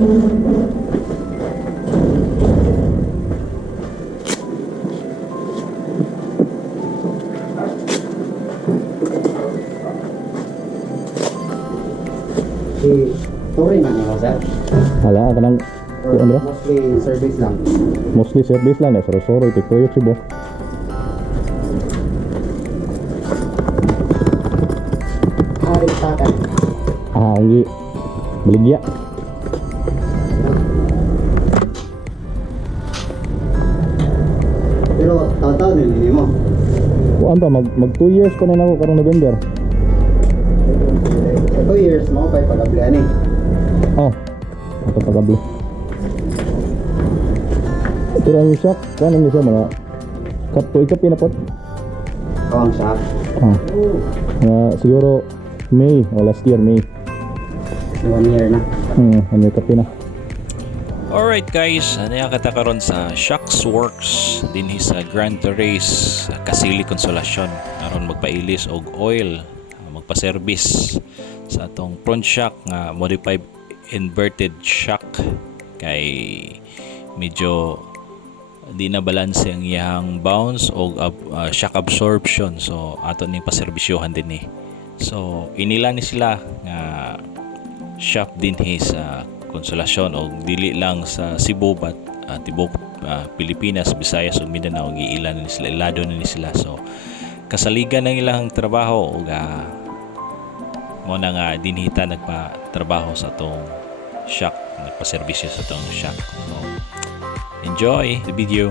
Touring man niyo, sir? Hala, kanang ano ba? Mostly service lang. Mostly service lang eh. Sorry, tiktoyok si bo. Harit takan. Anggi. Beligya. Pero taon-taon din mo. Kuan pa mag 2 years pa na ako karong November. Sa 2 years mo pa pag-ablihan eh. Oh. Ato pagabli. Pero ang shock, kuan ang siya mga kapto pinapot. Oh, ang shock. Siguro May o last year May. 1 year na. Ano kapi na. Alright guys, ano yung katakaroon sa Shocks Works din sa Grand Race Kasili Konsolasyon aron magpailis og oil, magpa-service sa atong front shock nga Mody5 inverted shock kay medyo di na balance ang iyang bounce o shock absorption, so ato ning paserbisyohan din ni. So inila ni sila nga shop din sa Konsolasyon o dili lang sa Cebu but tibok Pilipinas, Visayas ug Mindanao giilan ni sila, ilado ni sila. So kasaligan ng ilang trabaho ug mo na nga dinhita nagpa-trabaho sa atong shock, nagpa-serbisyo sa atong shock. So enjoy the video.